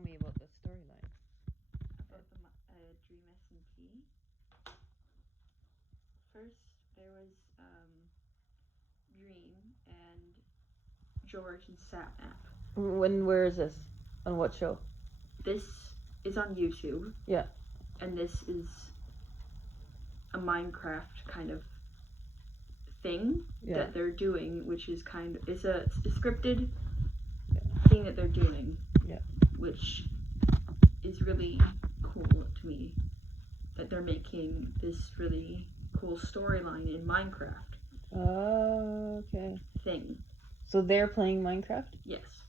tell me about the storyline. About the Dream SMP. First, there was Dream and George and Sapnap. Where is this? On what show? This is on YouTube. Yeah. And this is a Minecraft kind of thing that they're doing, which is it's a scripted thing that they're doing. Yeah. Which is really cool to me, that they're making this really cool storyline in Minecraft. Oh, okay. Thing. So they're playing Minecraft? Yes.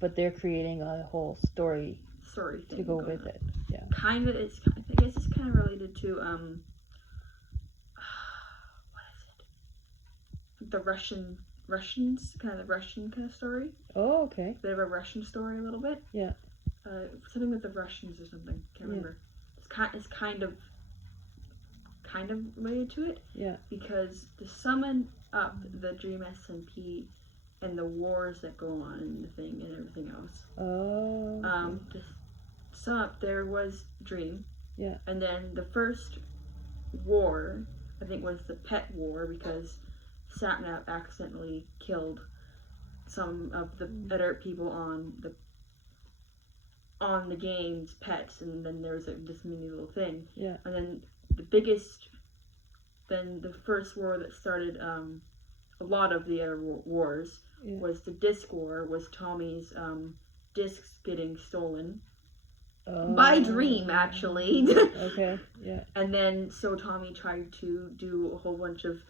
But they're creating a whole story thing to go with it. Yeah. I guess it's kind of related to what is it? The Russians, kind of the Russian kind of story. Oh, okay. Bit of a Russian story a little bit. Yeah. Something with the Russians or something. Can't remember. It's kind of related to it. Yeah. Because to summon up the Dream SMP and the wars that go on in the thing and everything else. Oh. Okay. To sum up, there was Dream. Yeah. And then the first war, I think, was the pet war, because Sapnap accidentally killed some of the other people on the game's pets, and then there was this mini little thing. Yeah. And then the first war that started a lot of the other wars was the disc war, was Tommy's discs getting stolen. By Dream, actually. Okay, yeah. And then, so Tommy tried to do a whole bunch of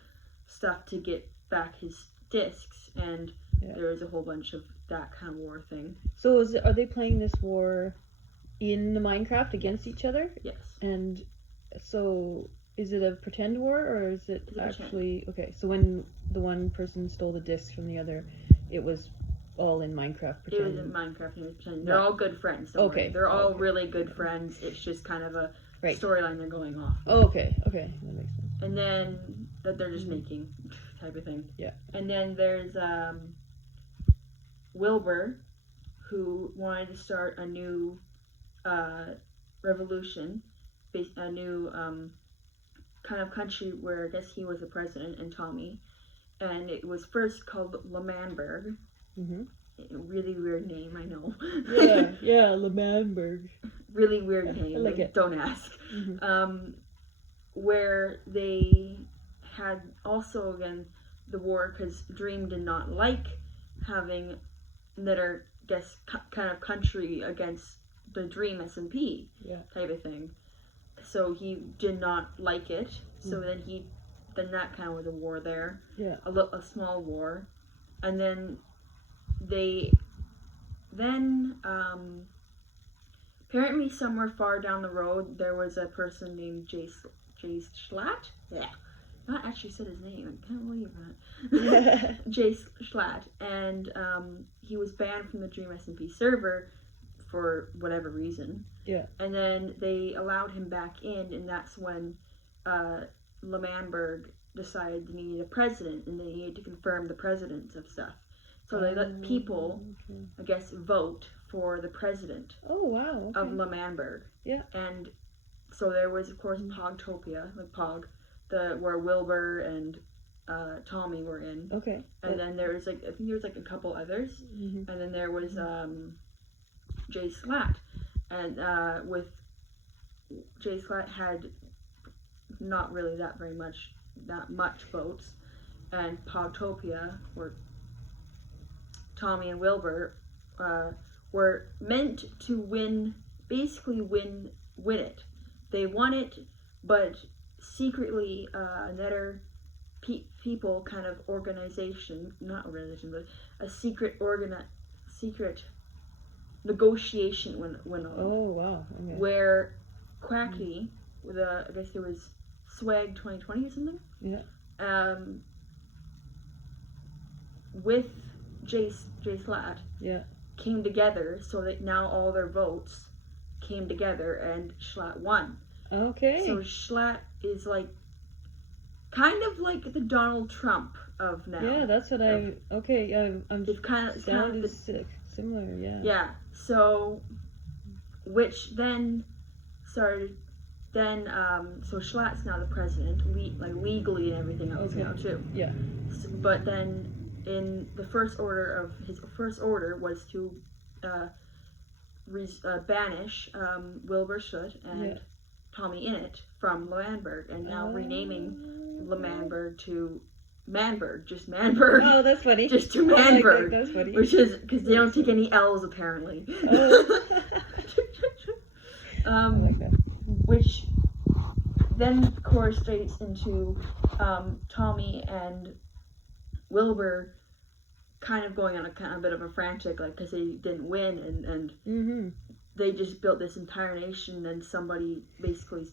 stuff to get back his discs, and there was a whole bunch of that kind of war thing. So are they playing this war in the Minecraft against each other? Yes. And so is it a pretend war, or is it actually... Okay, so when the one person stole the discs from the other, it was all in Minecraft pretend? It was in Minecraft, and it was pretend. They're all good friends. Okay. They're all really good friends. It's just kind of a storyline they're going off. Oh, okay. Okay, that makes sense. And then that they're just making type of thing. Yeah. And then there's Wilbur, who wanted to start a new revolution, a new kind of country where I guess he was the president, and Tommy. And it was first called L'Manberg. Mm-hmm. Really weird name, I know. Yeah, L'Manberg. Really weird name. I like it. Don't ask. Mm-hmm. Where they had also, again, the war, because Dream did not like having another, guess, kind of country against the Dream SMP type of thing. So he did not like it. So then that kind of was a war there. Yeah. A small war. And then apparently somewhere far down the road there was a person named Jace Schlatt. Yeah. Not actually said his name. I can't believe that. Jace Schlatt. And he was banned from the Dream SMP server for whatever reason. Yeah. And then they allowed him back in, and that's when L'Manberg decided they needed a president, and they needed to confirm the presidents of stuff. So they let people, I guess, vote for the president. Oh, wow. Okay. Of L'Manberg. Yeah. And so there was, of course, Pogtopia, like Pog, where Wilbur and Tommy were in. Okay. And then there was, I think there was a couple others. Mm-hmm. And then there was Jay Schlatt. And with Jay Schlatt had not really that much votes. And Pogtopia, where Tommy and Wilbur were meant to win it. They won it, but secretly another people kind of organization, not organization, but a secret negotiation went on. Oh, wow. Okay. Where Quacky, I guess it was Swag 2020 or something? Yeah. With Jay Schlatt, came together, so that now all their votes came together and Schlatt won. Okay. So Schlatt is kind of like the Donald Trump of now. Yeah, that's what I'm it's kind of similar, yeah. Yeah. So which then started. Then, so Schlatt's now the president, legally and everything else now too. Yeah. But then, in the first order was to banish Wilbur Soot and Tommy Innit from L'Manberg, and now renaming L'Manberg to Manberg, just Manberg. Oh, that's funny. Just to Manberg. That's funny. Which is because they don't take any L's apparently. Oh. I like that. Which then correlates into Tommy and Wilbur kind of going on a bit of a frantic, like, because they didn't win, and they just built this entire nation, and somebody basically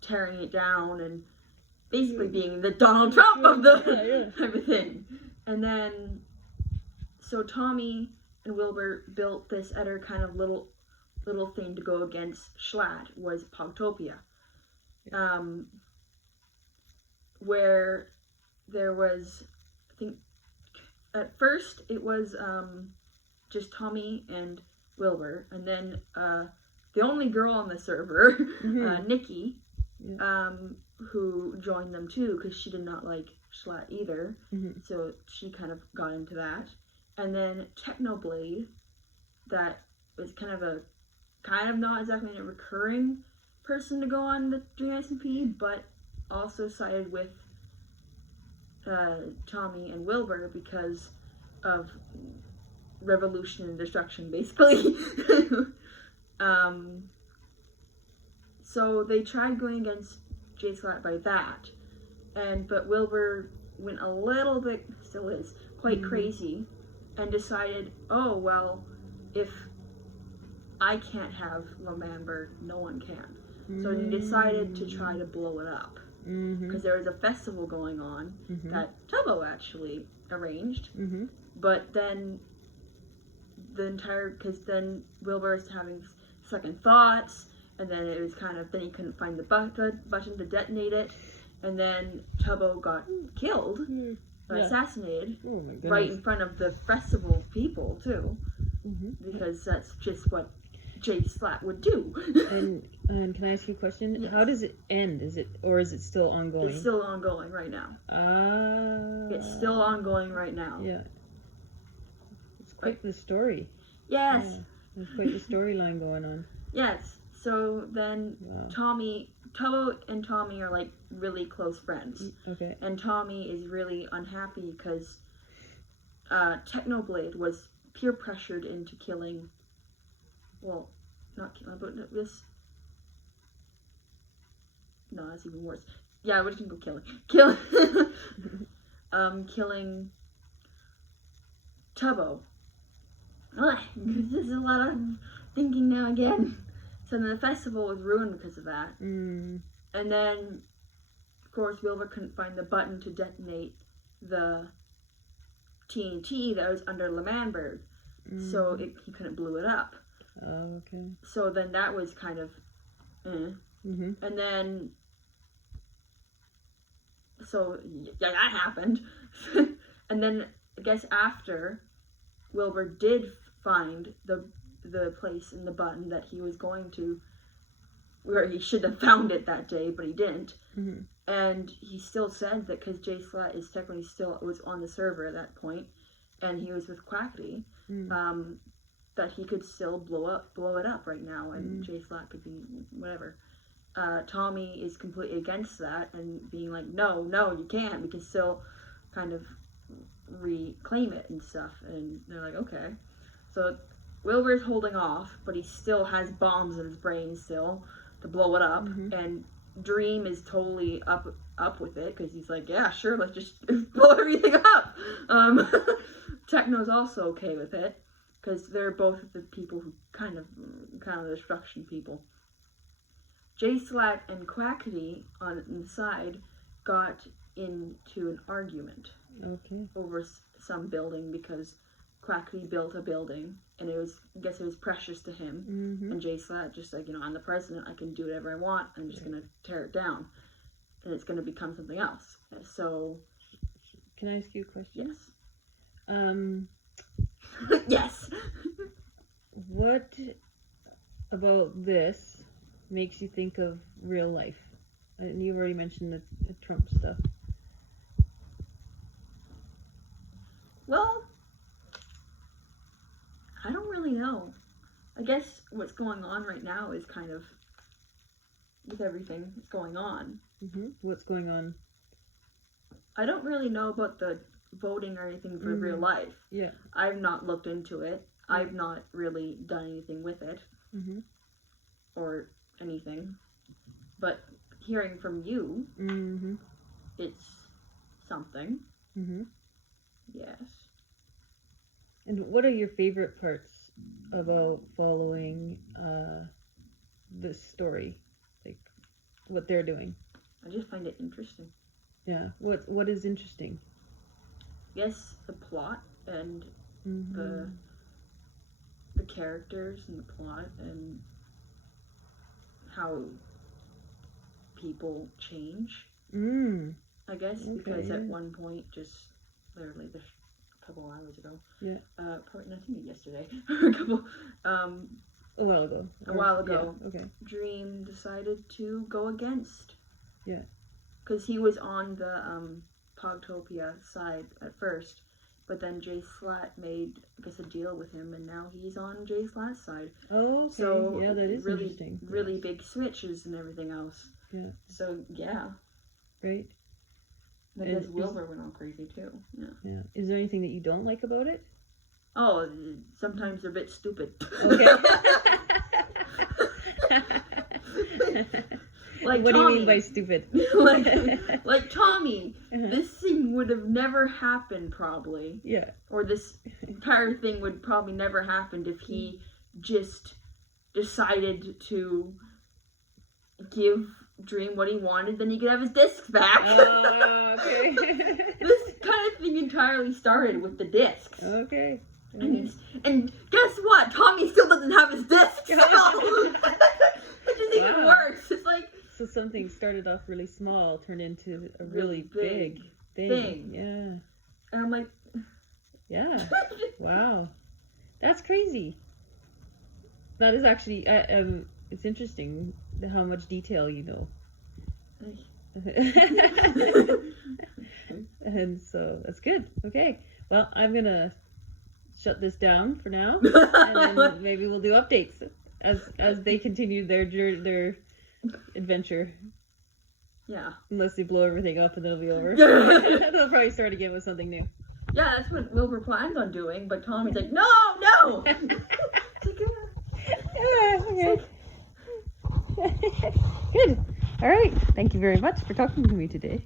tearing it down and basically being the Donald Trump of the everything. And then so Tommy and Wilbur built this other kind of little thing to go against Schlatt, was Pogtopia, where there was, I think, at first it was just Tommy and Wilbur, and then the only girl on the server, Nikki, who joined them too, because she did not like Schlatt either, so she kind of got into that. And then Technoblade, that was kind of not exactly a recurring person to go on the Dream SMP, but also sided with Tommy and Wilbur because of revolution and destruction, basically. So they tried going against J Schlatt by that, but Wilbur went a little bit, still is, quite crazy, and decided, oh, well, if I can't have L'Manberg, no one can. So he decided to try to blow it up. Because there was a festival going on that Tubbo actually arranged. But then because then Wilbur was having second thoughts, and then it was then he couldn't find the button to detonate it, and then Tubbo got killed, assassinated, right in front of the festival people too, because that's just what J Schlatt would do. And can I ask you a question? Yes. How does it end? Is it still ongoing? It's still ongoing right now. It's still ongoing right now. Yeah. It's quite the story. Yes. Yeah. There's quite the storyline going on. Yes. So then Tubbo and Tommy are like really close friends. Okay. And Tommy is really unhappy because Technoblade was peer pressured into killing. Well, not killing, but this. No, that's even worse. Yeah, we're just gonna go killing. Killing Tubbo. This is a lot of thinking now again. So then the festival was ruined because of that. And then, of course, Wilbur couldn't find the button to detonate the TNT that was under L'Manberg. So he couldn't blow it up. Oh, okay. So then that was kind of And then so yeah, that happened. And then I guess after Wilbur did find the place in the button that he was going to, where he should have found it that day, but he didn't. And he still said that because J Schlatt is technically still was on the server at that point, and he was with Quackity, that he could still blow it up right now, and J Schlatt could be whatever. Tommy is completely against that and being like, no, you can't. We can still kind of reclaim it and stuff. And they're like, okay. So Wilbur's holding off, but he still has bombs in his brain still to blow it up. And Dream is totally up with it because he's like, yeah, sure, let's just blow everything up. Techno's also okay with it because they're both the people who kind of the destruction people. J Schlatt and Quackity on the side got into an argument over some building because Quackity built a building and I guess it was precious to him. And J Schlatt just like, I'm the president, I can do whatever I want, I'm just gonna tear it down and it's gonna become something else. So can I ask you a question? Yes. What about this makes you think of real life? And you've already mentioned the Trump stuff. Well, I don't really know. I guess what's going on right now is kind of with everything that's going on. What's going on? I don't really know about the voting or anything for real life. Yeah. I've not looked into it. I've not really done anything with it. Or anything. But hearing from you, it's something. Yes. And what are your favorite parts about following this story? Like, what they're doing? I just find it interesting. Yeah. What is interesting? Yes, the plot and the characters and the plot and how people change. I guess because at one point, just literally a couple hours ago. Yeah. Probably nothing yesterday. A while ago. Yeah. Okay. Dream decided to go against. Yeah. Because he was on the Pogtopia side at first, but then Jay Slat made, I guess, a deal with him, and now he's on Jay Slat's side. Oh, okay. So yeah, that is really, interesting. Really big switches and everything else. Yeah. So yeah. Right. Because Wilbur went all crazy too. Yeah. Yeah. Is there anything that you don't like about it? Oh, sometimes they're a bit stupid. Okay. Like what Tommy. do you mean by stupid? like Tommy. This thing would have never happened probably. Yeah. Or this entire thing would probably never happened if he just decided to give Dream what he wanted, then he could have his discs back. Okay. This kind of thing entirely started with the discs. Okay. And guess what? Tommy still doesn't have his discs. Which is even worse. It's like, so something started off really small, turned into a really big thing. Yeah. And I'm like, yeah. Wow. That's crazy. That is actually it's interesting how much detail you know. And so that's good. Okay. Well, I'm gonna shut this down for now, and then maybe we'll do updates as they continue their adventure. Yeah. Unless they blow everything up and then it'll be over. They'll probably start again with something new. Yeah, that's what Wilbur plans on doing, but Tommy's like, no! Okay. Good. All right. Thank you very much for talking to me today.